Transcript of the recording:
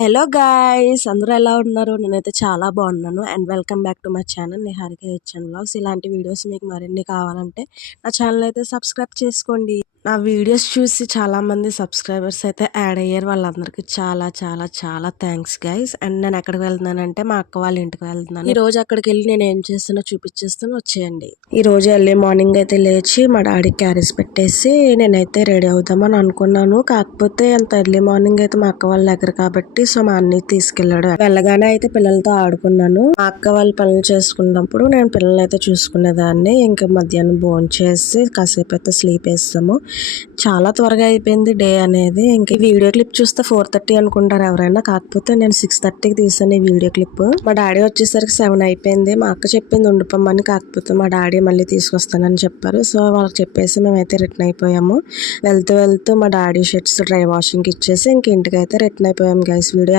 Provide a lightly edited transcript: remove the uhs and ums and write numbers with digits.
Hello guys, అందరూ ఎలా ఉన్నారు? నేనైతే చాలా బాగున్నాను. And welcome back to my channel Niharika kitchen vlogs. ఇలాంటి వీడియోస్ మీకు మరిన్ని కావాలంటే నా ఛానల్ అయితే సబ్స్క్రైబ్ చేసుకోండి. నా వీడియోస్ చూసి చాలా మంది సబ్స్క్రైబర్స్ అయితే యాడ్ అయ్యారు. వాళ్ళందరికీ చాలా చాలా చాలా థ్యాంక్స్ గైస్. అండ్ నేను ఎక్కడికి వెళ్తున్నానంటే మా అక్క వాళ్ళ ఇంటికి వెళ్తున్నాను. ఈ రోజు అక్కడికి వెళ్ళి నేను ఏం చేస్తానో చూపించేస్తాను, వచ్చేయండి. ఈ రోజు ఎర్లీ మార్నింగ్ అయితే లేచి మా డాడీ క్యారేజ్ పెట్టేసి నేనైతే రెడీ అవుదామని అనుకున్నాను. కాకపోతే అంత ఎర్లీ మార్నింగ్ అయితే మా అక్క వాళ్ళ దగ్గర కాబట్టి సో మా అన్నయ్య తీసుకెళ్లాడు. వెళ్ళగానే అయితే పిల్లలతో ఆడుకున్నాను. మా అక్క వాళ్ళు పనులు చేసుకున్నప్పుడు నేను పిల్లల్ని అయితే చూసుకునేదాన్ని. ఇంకా మధ్యాహ్నం భోజనం చేసి కాసేపు అయితే స్లీప్ వేస్తాము. చాలా త్వరగా అయిపోయింది డే అనేది. ఇంక ఈ వీడియో క్లిప్ చూస్తే 4:30 అనుకుంటారు ఎవరైనా, కాకపోతే నేను 6:30కి తీసాను ఈ వీడియో క్లిప్. మా డాడీ వచ్చేసరికి 7 అయిపోయింది. మా అక్క చెప్పింది ఉండిపోమ్మని, కాకపోతే మా డాడీ మళ్ళీ తీసుకొస్తానని చెప్పారు. సో వాళ్ళకి చెప్పేసి మేమైతే రిటర్న్ అయిపోయాము. వెళ్తూ వెళ్తూ మా డాడీ షర్ట్స్ డ్రై వాషింగ్కి ఇచ్చేసి ఇంక ఇంటికి అయితే రిటర్న్ అయిపోయాము గైస్. వీడియో